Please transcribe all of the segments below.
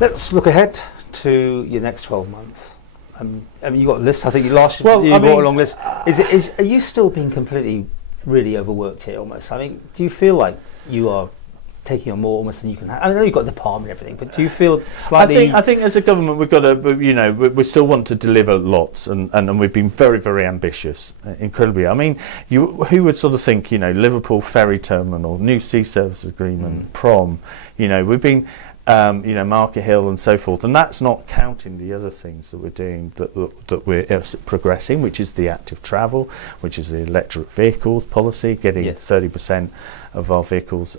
Let's look ahead to your next 12 months. I mean, you got a list. I think you last Well, you I brought mean, a long list. Are you still being completely, really overworked here? Almost. I mean, do you feel like you are taking on more almost than you can? I know you've got the department and everything, but do you feel slightly? I think as a government we've got to, we still want to deliver lots, and we've been very, very ambitious, incredibly. I mean, who would sort of think, Liverpool ferry terminal, new sea service agreement, prom, we've been. Market Hill and so forth, and that's not counting the other things that we're doing that we're progressing, which is the active travel, which is the electric vehicles policy, getting 30% of our vehicles,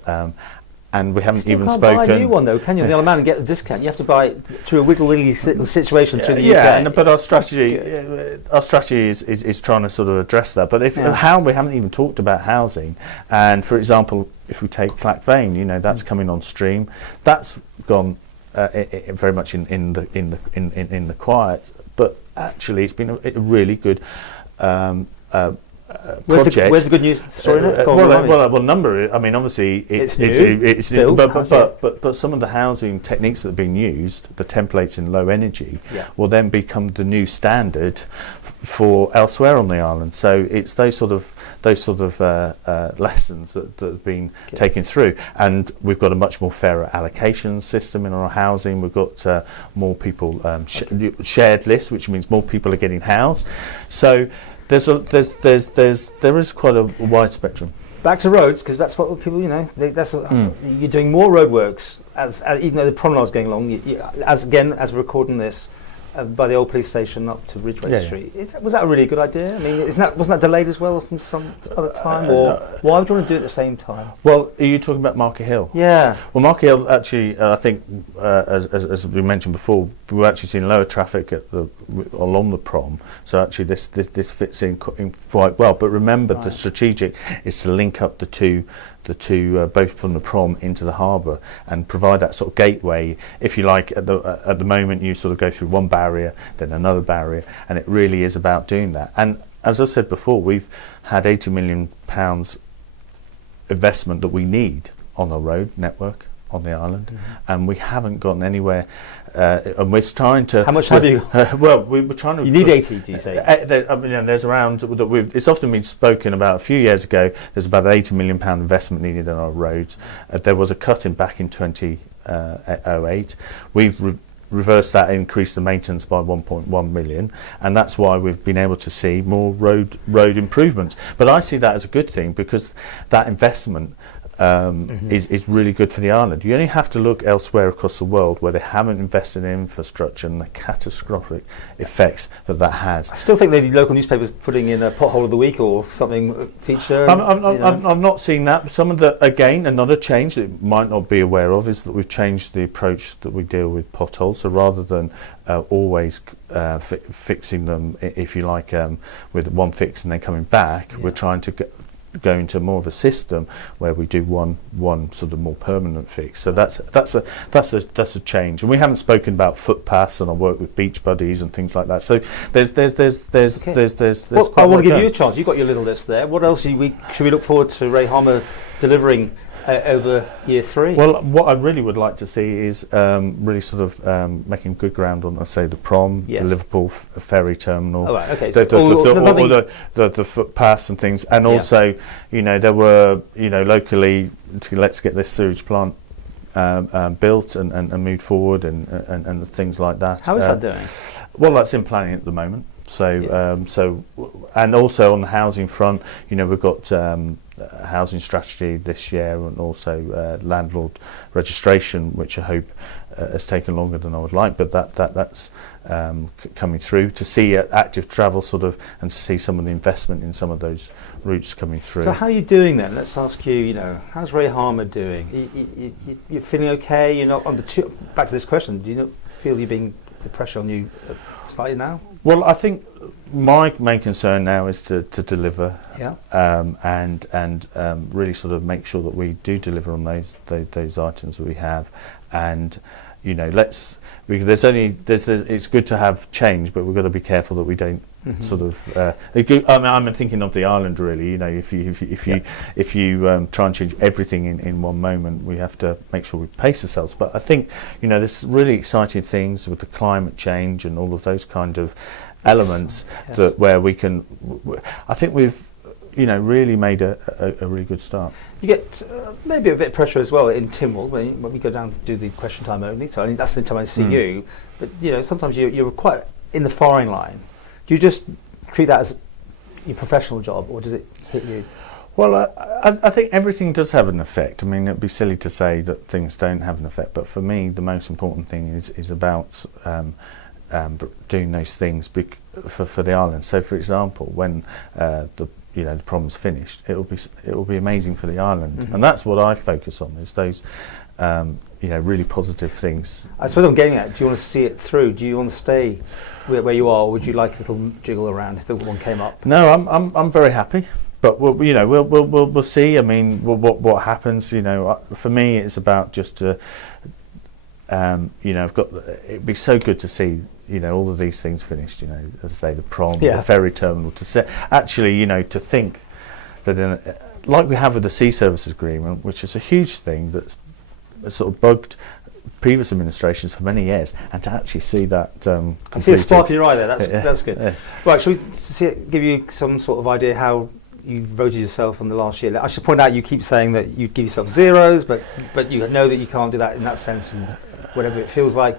and we haven't even spoken. Buy a new one though, can you? On the other man and get the discount. You have to buy it through a wiggle-wiggle situation through the UK. Yeah, but our strategy is trying to sort of address that. But we haven't even talked about housing, and for example, if we take Clackvane, that's coming on stream. That's gone very much in the quiet, but actually it's been a really good project. Where's the good news story? Number. I mean, obviously it's built, but some of the housing techniques that have been used, the templates in low energy, will then become the new standard for elsewhere on the island. So it's those sort of lessons that have been taken through, and we've got a much more fairer allocation system in our housing. We've got more people shared lists, which means more people are getting housed. So there is quite a wide spectrum. Back to roads, because that's what people, you're doing more roadworks as even though the promenade is going along. As we're recording this, by the old police station up to Ridgeway Street. Was that a really good idea? I mean, wasn't that delayed as well from some other time? Or why would you want to do it at the same time? Well, are you talking about Market Hill? Yeah. Well, Market Hill actually, I think, as we mentioned before, we're actually seeing lower traffic along the prom. So actually, this fits in quite well. But remember, the strategic is to link up the two both from the prom into the harbour and provide that sort of gateway. If you like, at the moment you sort of go through one barrier, then another barrier, and it really is about doing that. And as I said before, we've had £80 million investment that we need on our road network on the island, and we haven't gotten anywhere. And we're trying to. How much have you? Well, we're trying to. You need 80, do you say? There's around that it's often been spoken about. A few years ago, there's about an £80 million investment needed on our roads. There was a cut back in 2008. We've reversed that, increased the maintenance by 1.1 million, and that's why we've been able to see more road improvements. But I see that as a good thing, because that investment is really good for the island. You only have to look elsewhere across the world where they haven't invested in infrastructure and the catastrophic effects that has. I still think the local newspapers putting in a pothole of the week or something feature. I've not seen that. Some of another change that you might not be aware of is that we've changed the approach that we deal with potholes. So rather than always fixing them, if you like, with one fix and then coming back, we're trying to go into more of a system where we do one sort of more permanent fix. So that's a change. And we haven't spoken about footpaths, and I work with beach buddies and things like that. So there's well, I want to give you a chance. You've got your little list there. What else should we look forward to Ray Harmer delivering over year 3? Well, what I really would like to see is really sort of making good ground on, say, the prom, the Liverpool ferry terminal, the footpaths and things, and also, there were, locally, let's get this sewage plant built and moved forward and things like that. How is that doing? Well, that's in planning at the moment. So, and also on the housing front, we've got housing strategy this year, and also landlord registration, which I hope has taken longer than I would like, but that's coming through, to see active travel sort of, and see some of the investment in some of those routes coming through. So how are you doing then? Let's ask you, how's Ray Harmer doing? You're feeling okay? You're not back to this question, do you not feel you're being the pressure on you slightly now? Well, I think my main concern now is to deliver, and really sort of make sure that we do deliver on those items that we have, and it's good to have change, but we've got to be careful that we don't sort of. I'm thinking of the island really. You know, if you try and change everything in one moment, we have to make sure we pace ourselves. But I think, you know, there's really exciting things with the climate change and all of those kind of elements that where we can. I think we've, you know, really made a really good start. You get maybe a bit of pressure as well in Tynwald when we go down to do the question time only. So I mean, that's the time I see you. But you know, sometimes you're quite in the firing line. Do you just treat that as your professional job, or does it hit you? Well, I think everything does have an effect. I mean, it'd be silly to say that things don't have an effect. But for me, the most important thing is about doing those things for the island. So, for example, when the prom's finished, it will be amazing for the island, and that's what I focus on, is those really positive things. I suppose I'm getting at, do you want to see it through? Do you want to stay where you are, or would you like a little jiggle around if the one came up? No, I'm very happy, but we'll see. I mean, what happens? You know, for me, it's about just it'd be so good to see, you know, all of these things finished, you know, as I say, the prom, the ferry terminal, actually, you know, to think that like we have with the Sea Services Agreement, which is a huge thing that's sort of bugged previous administrations for many years, and to actually see that I see a spark in your eye there, that's good. Yeah. Right, shall we give you some sort of idea how you voted yourself on the last year? I should point out, you keep saying that you give yourself zeros, but you know that you can't do that in that sense, and whatever it feels like,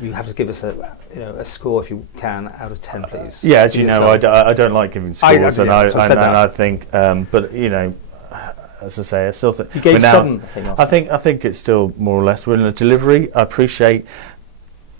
you have to give us a score if you can, out of 10, please. Yeah, as you know, I don't like giving scores, I think, but you know, as I say, I still think you gave 7. I think it's still more or less. We're in the delivery. I appreciate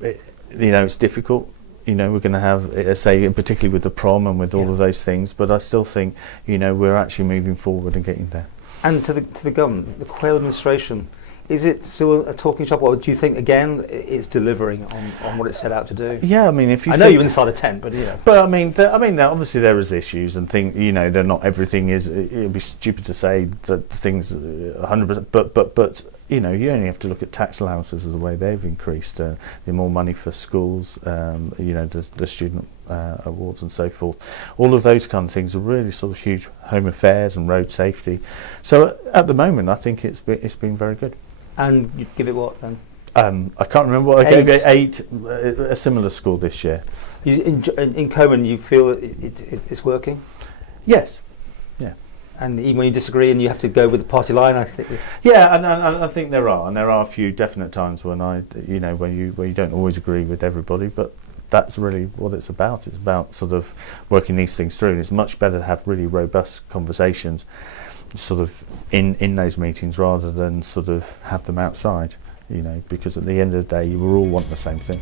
it, you know, it's difficult. You know, we're going to have, particularly with the prom and with all of those things, but I still think, you know, we're actually moving forward and getting there. And to the government, the Quayle administration, is it still a talking shop, or do you think again it's delivering on what it set out to do? Yeah, I mean, if you I know you're inside a tent, but yeah. But I mean, obviously there is issues and things. You know, they're not everything is. It'd be stupid to say that things 100%. But you know, you only have to look at tax allowances as the way they've increased. The more money for schools. You know, the student awards and so forth. All of those kind of things are really sort of huge. Home affairs and road safety. So at the moment, I think it's been very good. And you'd give it what then? I can't remember what I gave it. 8, a similar score this year. In Coman, you feel it's working? Yes. Yeah. And even when you disagree and you have to go with the party line, I think. Yeah, and I think there are a few definite times when where you don't always agree with everybody, but that's really what it's about. It's about sort of working these things through, and it's much better to have really robust conversations sort of in those meetings rather than sort of have them outside, you know, because at the end of the day you will all want the same thing.